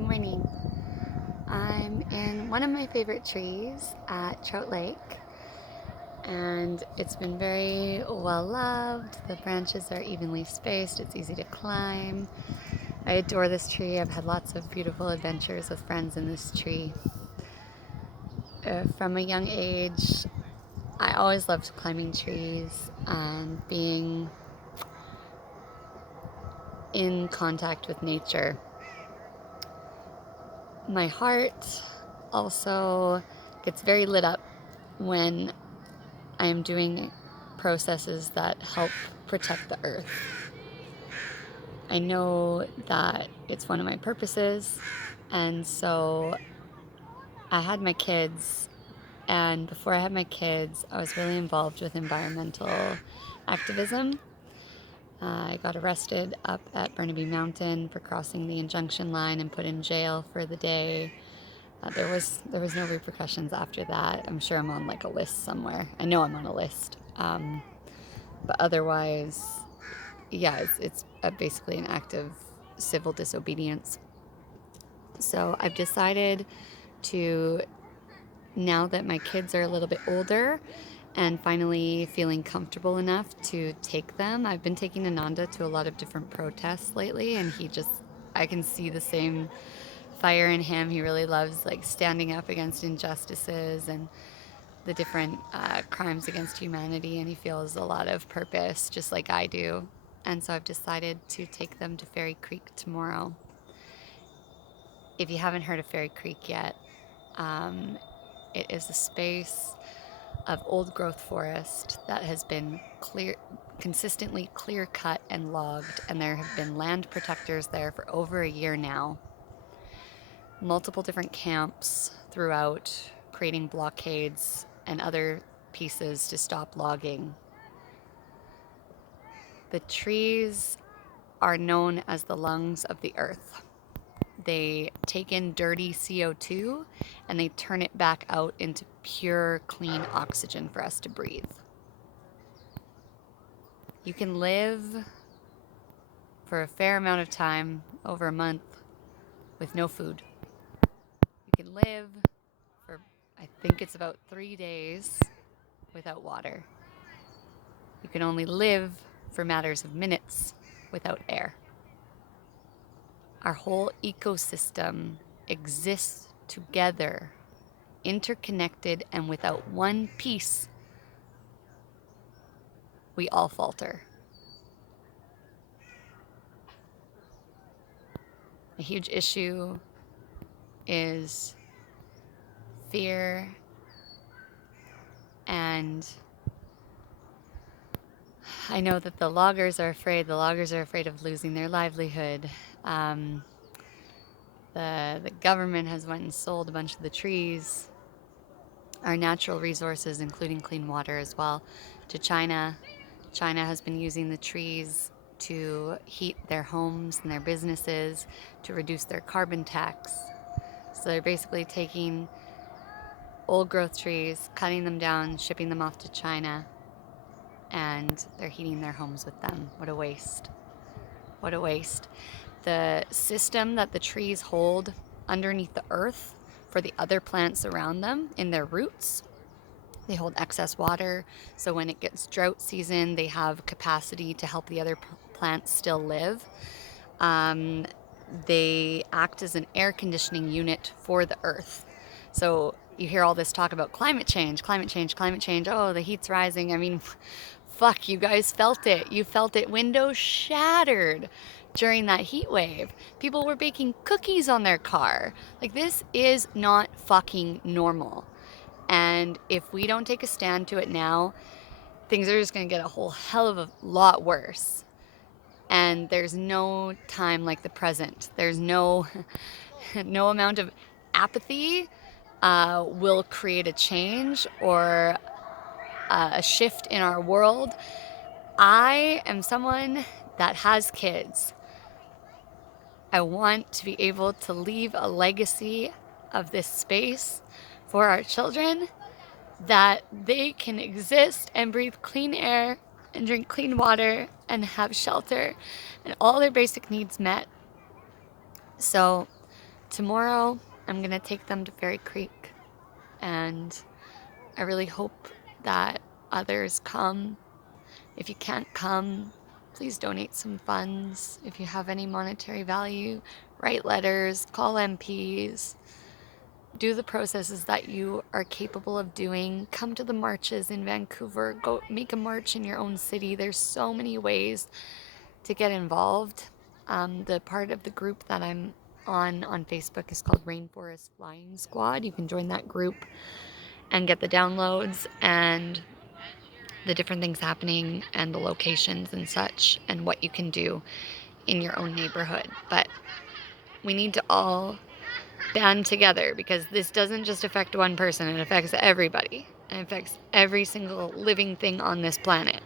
Good morning. I'm in one of my favorite trees at Trout Lake, and it's been very well loved. The branches are evenly spaced, it's easy to climb. I adore this tree. I've had lots of beautiful adventures with friends in this tree. From a young age, I always loved climbing trees and being in contact with nature. My heart also gets very lit up when I am doing processes that help protect the earth. I know that it's one of my purposes, and so I had my kids, and before I had my kids, I was really involved with environmental activism. I got arrested up at Burnaby Mountain for crossing the injunction line and put in jail for the day. There was no repercussions after that. I'm sure I'm on like a list somewhere. I know I'm on a list. But otherwise, yeah, it's basically an act of civil disobedience. So I've decided to, now that my kids are a little bit older and finally feeling comfortable enough to take them, I've been taking Ananda to a lot of different protests lately, and I can see the same fire in him. He really loves like standing up against injustices and the different crimes against humanity, and he feels a lot of purpose just like I do. And so I've decided to take them to Fairy Creek tomorrow. If you haven't heard of Fairy Creek yet, it is a space of old growth forest that has been consistently clear cut and logged, and there have been land protectors there for over a year now. Multiple different camps throughout, creating blockades and other pieces to stop logging. The trees are known as the lungs of the earth. They take in dirty CO2 and they turn it back out into pure, clean oxygen for us to breathe. You can live for a fair amount of time, over a month, with no food. You can live for, I think it's about 3 days without water. You can only live for matters of minutes without air. Our whole ecosystem exists together, interconnected, and without one piece, we all falter. A huge issue is fear and I know that the loggers are afraid. The loggers are afraid of losing their livelihood. Um, the government has went and sold a bunch of the trees, our natural resources, including clean water as well, to China. China has been using the trees to heat their homes and their businesses, to reduce their carbon tax. So they're basically taking old growth trees, cutting them down, shipping them off to China, and they're heating their homes with them. What a waste. What a waste. The system that the trees hold underneath the earth for the other plants around them in their roots, they hold excess water, so when it gets drought season, they have capacity to help the other plants still live. They act as an air conditioning unit for the earth. So you hear all this talk about climate change, climate change, climate change. Oh, the heat's rising. I mean, fuck, you guys felt it. You felt it. Windows shattered during that heat wave. People were baking cookies on their car. Like, this is not fucking normal. And if we don't take a stand to it now, things are just going to get a whole hell of a lot worse. And there's no time like the present. There's no amount of apathy will create a change or a shift in our world. I am someone that has kids. I want to be able to leave a legacy of this space for our children, that they can exist and breathe clean air and drink clean water and have shelter and all their basic needs met. So tomorrow I'm going to take them to Fairy Creek, and I really hope that others come. If you can't come, please donate some funds. If you have any monetary value, write letters, call MPs, do the processes that you are capable of doing. Come to the marches in Vancouver. Go make a march in your own city. There's so many ways to get involved. The part of the group that I'm on Facebook is called Rainforest Flying Squad. You can join that group and get the downloads and the different things happening and the locations and such and what you can do in your own neighborhood. But we need to all band together, because this doesn't just affect one person, it affects everybody. It affects every single living thing on this planet.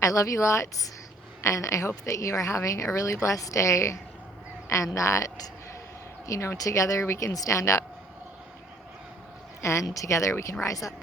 I love you lots, and I hope that you are having a really blessed day, and that, together we can stand up, and together we can rise up.